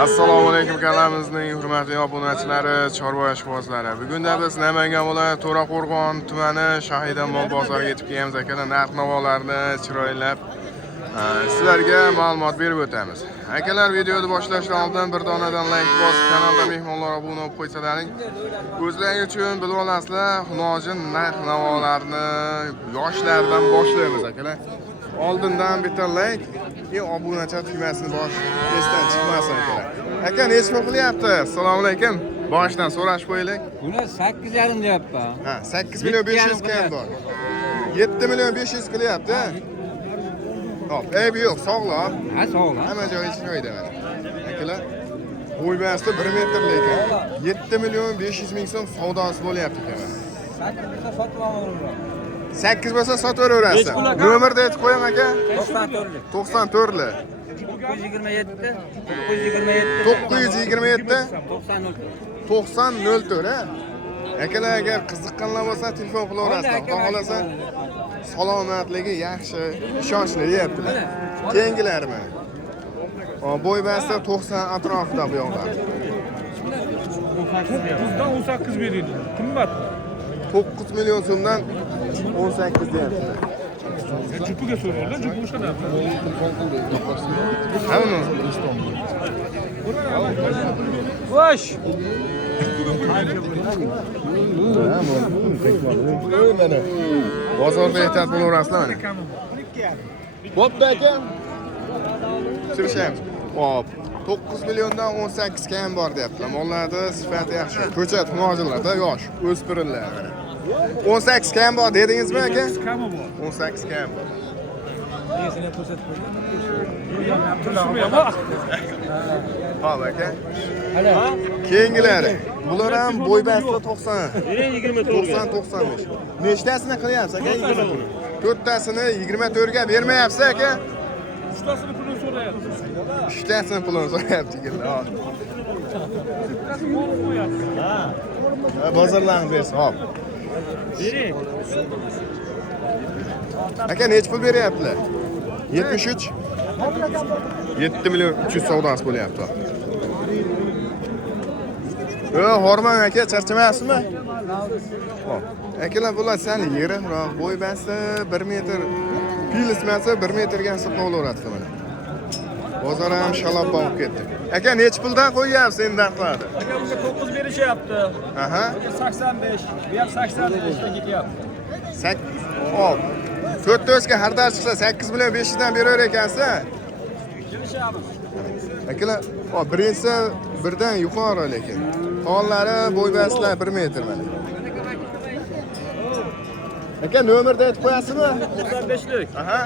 Assalomu alaykum kanalimizning hurmatli obunachilari, chorva ishqibozlari. Bugun biz Namangan viloyati To'raqo'rg'on tumani Shahidamon bozoriga yetib kelamiz akalar. Narx-navolarni chiroylab sizlarga ma'lumot berib o'tamiz. Akalar, videoni boshlashdan oldin bir donadan like bosib, kanalda mehmonlar obuna bo'lib qo'ysalaring, o'zlaringiz uchun bilib olasizlar. Xunojin narx-navolarni yoshlardan boshlaymiz akalar. Oldindan bitta like obunacha tugmasini bosh esdan chiqmasin akalar. Aka, necha pul qilyapti? Assalomu alaykum. Boshdan so'rash qo'yaylik. Buni 8,5 deyapman. Ha, 8 million 500 kam bor. 7 million 500 qilyapti. Hop, aybi yo'q, sog'lom. Ha, sog'lom. Hamma joyi chiroyli mana. Akalar, bo'y basti 1 metr lekin 7 million 500 ming so'm savdosi bo'lyapti ekan mana. 8 bo'lsa sotib beraverasiz. Nomerni aytib qo'ying aka. 94lik. 927 9004 ha. Akalar, agar qiziqqanlar bo'lsa telefon qilaverasizlar. Xudo xolasa salomatligi yaxshi, ishonchli deyaptilar. Keyingilar mana. Bo'y basti 90 atrofida bu yoqda. 18 beradi. Qimmat. 9 million so'mdan 18 deyaptilar. Jupuga so'raylar, jupu o'shada. Hamma. Vosh. Mana. Bozorda ehtiyot bo'laverasizlar mana. Bo'pti aka. Tushirishamiz. Hop. 9 milliondan 18 kam bor deyaptilar. Mollarda sifati yaxshi. Ko'chat muhojirlarda yosh, o'spirinlar mana. 18 kam bor dedingizmi aka? 18 kami bor. 18 kam bor. Hop aka. Keyingilari. Bular ham bo'y basti 90. 90-95. Nechtasini qilyapsiz aka? 4tasini 24 ga bermayapsiz aka? 3tasini pulini so'rayapti. 3tasini pulini so'rayapti yigitlar. Hop. Ha. Bozorlarni bersin, hop. Bering. Aka, necha pul beryaptilar? 73. 7 million 300 savdosi bo'lyapti. Hormon aka, charchamayapsizmi? Hop. Akalar, bular sal yiroq, bo'y basti 1 metr, pilismasi 1 metrga hisoblab olaveradi mana. Bozor ham shalop bo'lib ketdi. Aka, necha puldan qo'yyapsiz endi narxlarni? Aka, unga 9 berishyapti. Aha. 85, bu ham 85 ga ketyapti. 8. Hop. 4 hardar chiqsa 8 million 500 dan beraver ekansiz. Kelishamiz. Akalar, hop, birinchisi birdan yuqori lekin. Qolganlari bo'y bastlar 1 metr mana. Aka, nomerni aytib qo'yasizmi? 95lik. Aha.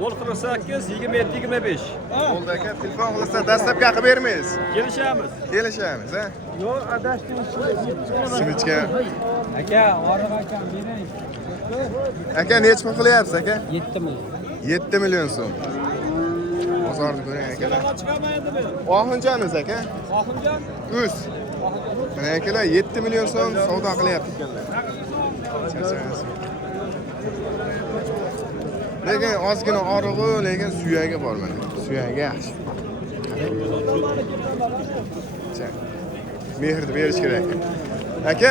48 27 25. Bo'ldi aka, telefon qilsa dastlabga qilib bermaysiz. Kelishamiz. Kelishamiz, ha? Yo'q, adashdim. Simichka. Aka, oriq akam bering. Aka, necha pul qilyapsiz aka? 7 million. 7 million so'm. Bozorni ko'ring akalar. Chiqamaydi men. Oxunjamiz aka? Oxunjon. Uz. Mana akalar 7 million so'm savdo qilyapti ekanlar. Charchamaysiz. Lekin ozgina orig'i, lekin suyagi bor mana. Suyagi yaxshi. Mehrni berish kerak. Aka,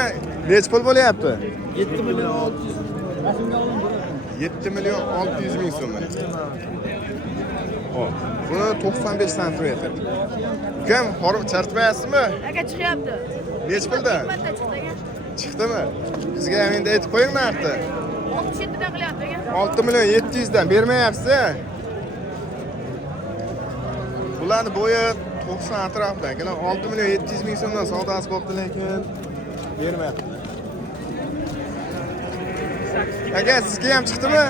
necha pul bo'lyapti? 7 million 600. 7 million 600 ming so'm mana. Hop, buni 95 santimetr. Ukam, horib chartmayapsizmi? Aka, chiqyapti. Necha puldan? Qimmatda chiqdi aka. Chiqdimi? Bizga ham endi aytib qo'ying narxni. 67 dan qilyapti aka. 6 million 700 dan bermayapsiz. Bularni bo'yi 90 atrofida akalar. 6 million 700 ming so'mdan savdosi bo'ldi lekin bermayapti. Aka, sizga ham chiqdimi?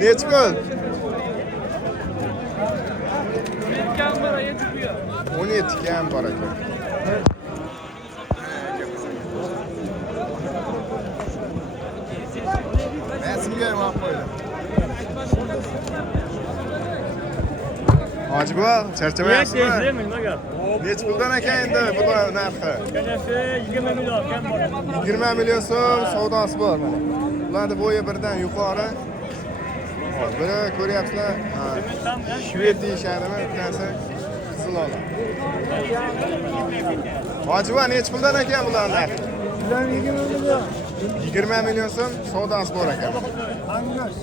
Necha pul? 17 kam bor ekan. Rasmga ham olib qo'ydim. Hojibo, charchamayapsizmi? Necha puldan ekan endi bu narxi? 20 million kam bor. 20 million so'm savdosi bor mana. Ularni bo'yi birdan yuqori. Hop, buni ko'ryapsizlar. Shved deyishadimi? Bittasi Bismillah. Hojiba necha puldan ekan bularning? Bular 20 million. 20 million so'm savdosi bor ekan. Angus.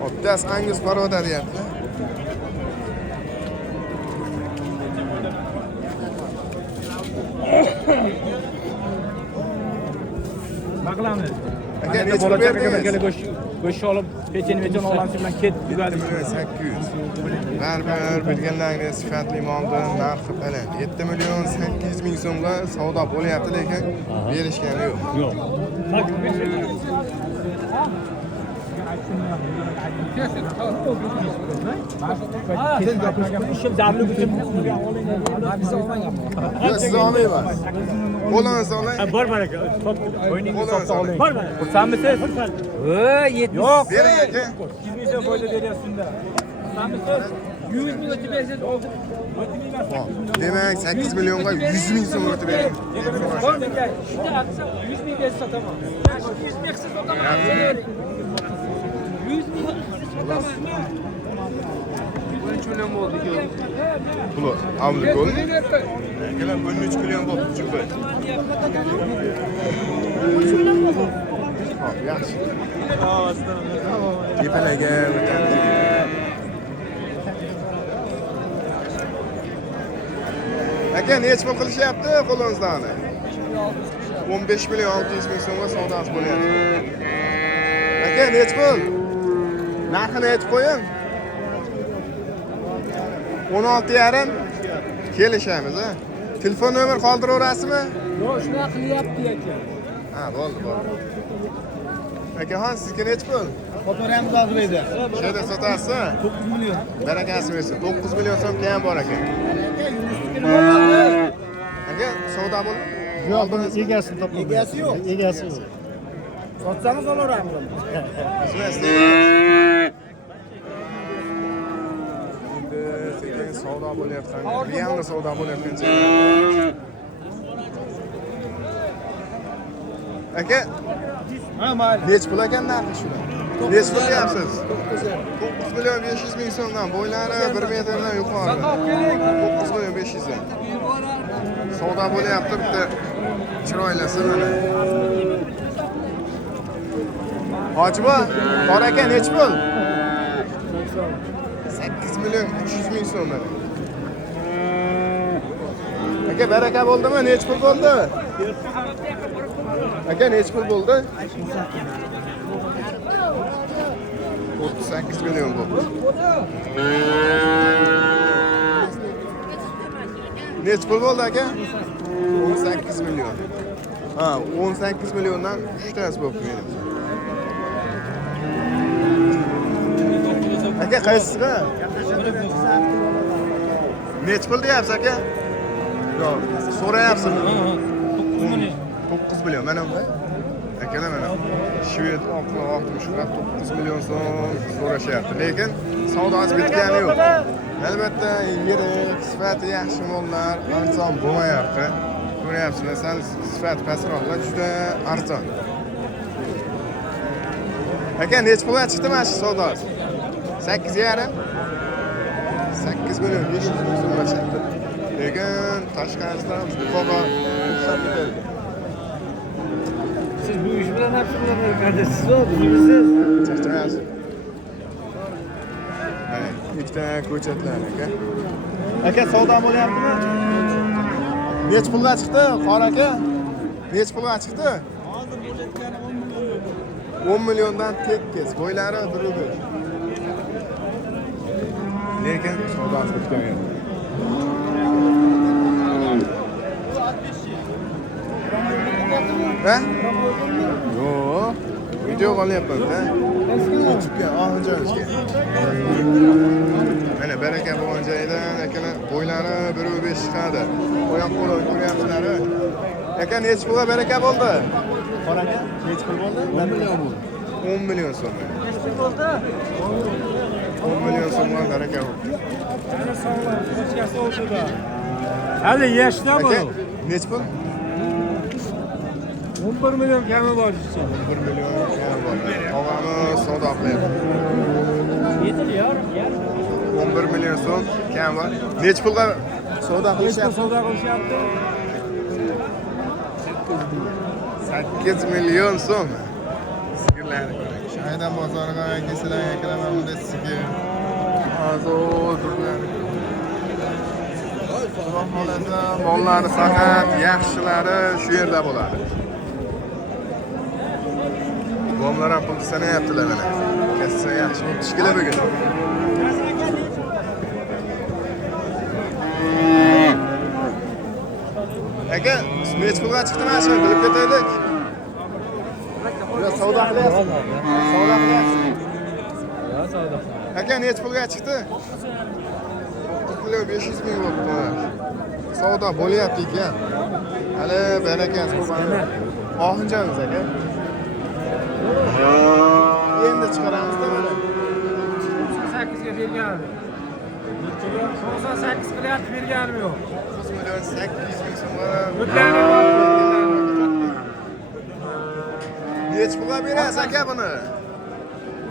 Bittasi Angus Paroda deyapti. Baqlamiz. Aka necha pul berdingiz? Go'sht olib, pechenye olamiz bilan ketib yubordik. 800. Baribir bilganlaringiz sifatli molni narxi baland. 7 million 800 ming so'mga savdo bo'lyapti, lekin berishgani yo'q. Yo'q. Siz olmaysiz. Qo'lingizni oling. Bor baraka. Qo'lingizni oling. Bor baraka. Xursandmisiz? Yo'q. Bering aka. 200 ming so'm foyda beryapsizda. Xursandmisiz? 100 ming o'tib bersangiz oldi. Demak 8 millionga 100 ming so'm o'tib bering. Bor menga. Shunday atsam 100 ming bersa sotaman. 100 ming siz sotaman. 100 ming Pulu avli ko'l. Akalar 13 million bo'lib chiqdi. Hop, yaxshi. Tepalaga o'tamiz. Aka, necha pul qilishyapti qo'lingizdan? 15 million 600 ming so'mga savdosi bo'lyapti. Aka, necha pul? Narxini aytib qo'ying. 16,5 kelishamiz, ha. Telefon nomer qoldiraverasizmi? Yo'q, shunaqa qilyapti aka. Ha, bo'ldi. Akaxon, sizga necha pul? Fotoramni hozirlaydi. Sheda sotasiz? 9 million. Barakasi bersin. 9 million so'm kam bor ekan. Aka, savdo bo'ldi? Yo'q, egasini topdim. Egasi yo'q. Egasi yo'q. Sotsangiz olaveramiz. Sekin savdo bo'lyapti. Realni savdo bo'lyapti. Aka, Ha, mayli. necha pul ekan narxi shular? Necha pul deyapsiz? 9 million 500 ming so'mdan, bo'ylari 1 metrdan yuqori. 9 million 500 dan. Savdo bo'lyapti, bitta chiroylisi mana. Hojiba, qora aka necha pul? 8 million 300 ming so'm mana. Aka, baraka bo'ldimi? Necha pul bo'ldi? Aka, necha pul bo'ldi? 38 million bo'ldi. Necha pul bo'ldi aka? 18 million. Ha, 18 milliondan 3 tasi bo'lib menim. Aka, qaysisiga? Necha pul deyapsiz aka? Yo'q, so'rayapsizmi? 9 million. Mana unda. Akalar mana Shved oqmushlar 9 million so'm so'rashyapti. Lekin savdosi bitgani yo'q. Albatta, yirik, sifati yaxshi mollar arzon bo'lmayapti. Ko'ryapsizlar, sal sifat pastroqlar juda arzon. Aka, necha pulga chiqdi mana shu savdosi? 8,5. 8 million 500 ming so'mga chiqdi. Lekin tashqarisidan buqaga ruxsat etildi. Siz bu ish bilan nafslarni bilasiz. Charchayapsiz. Mana ikkita ko'chatlar aka. Aka, savdo bo'lyaptimi? Necha pulga chiqdi, qora aka? Necha pulga chiqdi? Hozir bo'layotgani 10 million. 10 milliondan tekis, bo'ylari 1.5. Lekin savdosi bitgan edi. Ha? Yo'q. Video qolyapman-da. Chiqga, oxirgi mana baraka bo'lgan joydan akalar bo'ylari 1.5 chiqadi. Oyoq qo'lini ko'ryapsizlar. Aka, necha pulga baraka bo'ldi? Qora aka, necha pul bo'ldi? 10 million bo'ldi. 10 million so'm. 10 million so'mga baraka bo'ldi. Ana sog'lom, qo'chqasi o'tida. Hali yashda bu. Aka, necha pul? 11 million kami bor işte. 1 million so'm bor. Og'amiz savdo qilyapti. Yetir yarim. 11 million so'm kam bor. Nech pulga savdo qilishyapti? Savdo qilishyapti. 8 million so'm. Sigirlarni ko'ring. Shaydan bozoriga kelsalar akalaman bunda sigir. Hozir turlar. Mollari faqat yaxshilari shu yerda bo'ladi. Bomlar ham pul sanayaptilar mana. Kassa yaxshi o'tishkilar bugun. Aka, nech pulga chiqdi mana shu bilib ketaylik. Yo savdo qilyapsiz. Savdo qilyapsiz. Yo, savdo. Aka, nech pulga chiqdi? 500 ming bo'libdi. Savdo bo'lyapti ekan. Hali barakasiz bo'lmadi. Oxinjamiz aka. Endi chiqaramizda mana. 8 ga bergan. 98 qilyapti berganim yo'q. 9 million 800 ming so'm. Nech pulga berasiz aka buni?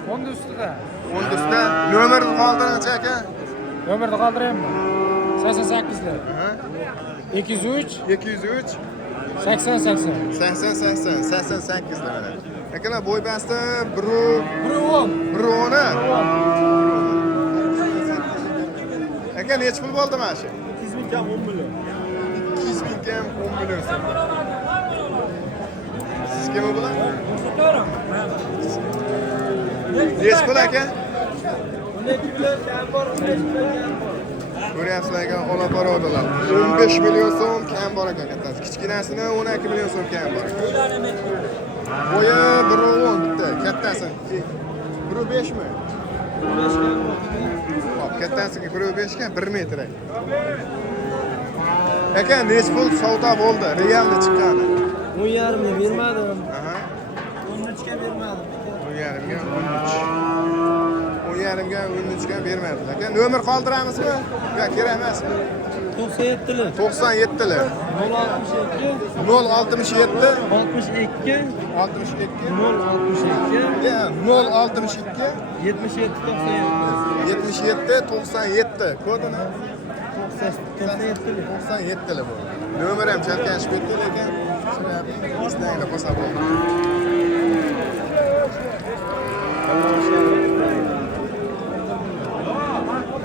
Fond ustida. Onda ustida nomerni qoldiringchi aka. Nomerni qoldirayapman. 88 da. 203 203 80 80. 80 88 da mana. Akalar bo'y basti 1 10. 1 Aka nech pul bo'ldi mana shu? 200 ming kam 10 million. 200 ming kam 10 million so'm. Siz kim bilan? Nech pul aka? 12 million kam bor, 15 million kam bor. Ko'ryapsizlar ekan, olib boradilar. 15 million so'm kam bor ekan kattasi. Kichkinasini 12 million so'm kam bor ekan. Bo'yi 1.10 bitta, kattasi 1.5 mi? 15 kam bor. Hop, kattasiga 1.5 ga 1 metr ekan. Aka, nech pul savdo bo'ldi? Realni chiqqani. 10.5 ga bermadim. Aha. 13 ga bermadim. 10.5 ga 13. 10.5 ga 13 ga bermadi. Aka, nomer qoldiramizmi? Yo, kerak emasmi? 97 li. 97 li. 067 067 62 62 062 Ya, 062 77 77 97 kodini 97 li. 97 li bu. Nomer ham chalkashib ketdi lekin istagini qo'sa bo'ldi.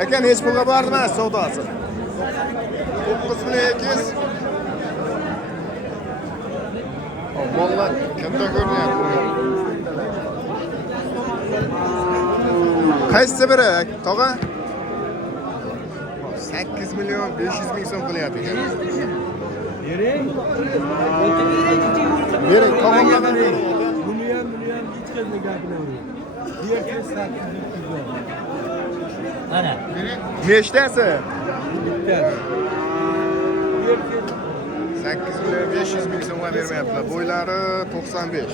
Aka, nech pulga bordi mana savdosi? 9 million 200. Mollar katta ko'rinyapti. Qaysi biri, tog'a? 8 million 500 ming so'm qilyapti ekan. Bering. Bering, tomonga bering. Buni ham hech qanday gapiravering. Yerga 800 Ana. Nechtasi? Bitta. 8 million 500 ming so'mga bermayaptilar. Bo'ylari 95.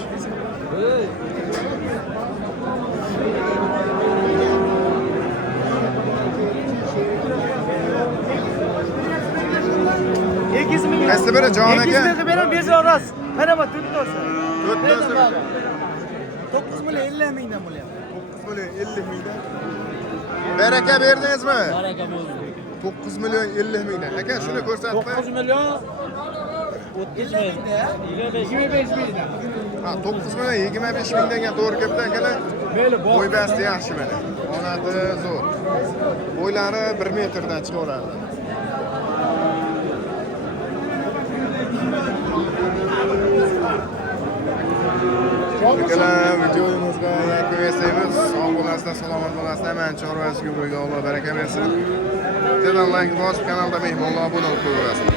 Qaysi biri Jon aka? 200 ming berib bersa olasiz. Mana bu 4 dosa. 4 dosa. 9 million 50 mingdan bo'lyapti. 9 million 50 mingdan. Baraka berdingizmi? Baraka bo'ldi. 9 million 50 mingdan. Aka, shuni ko'rsatdi. 9 million 30 ming. 25 mingdan. Ha, 9 million 25 mingdan ham to'g'ri kelibdi akalar. Mayli, Bo'y basti yaxshi mana. Onati zo'r. Bo'ylari 1 metrdan chiqaveradi. Akalar, videomizga yakun yasaymiz. Sog' bo'lasizlar, salomat bo'lasizlar. Men chorvasiga burga Alloh baraka bersin. Sizdan like bosib, kanalda mehmonlar obuna bo'lib qo'yaverasizlar.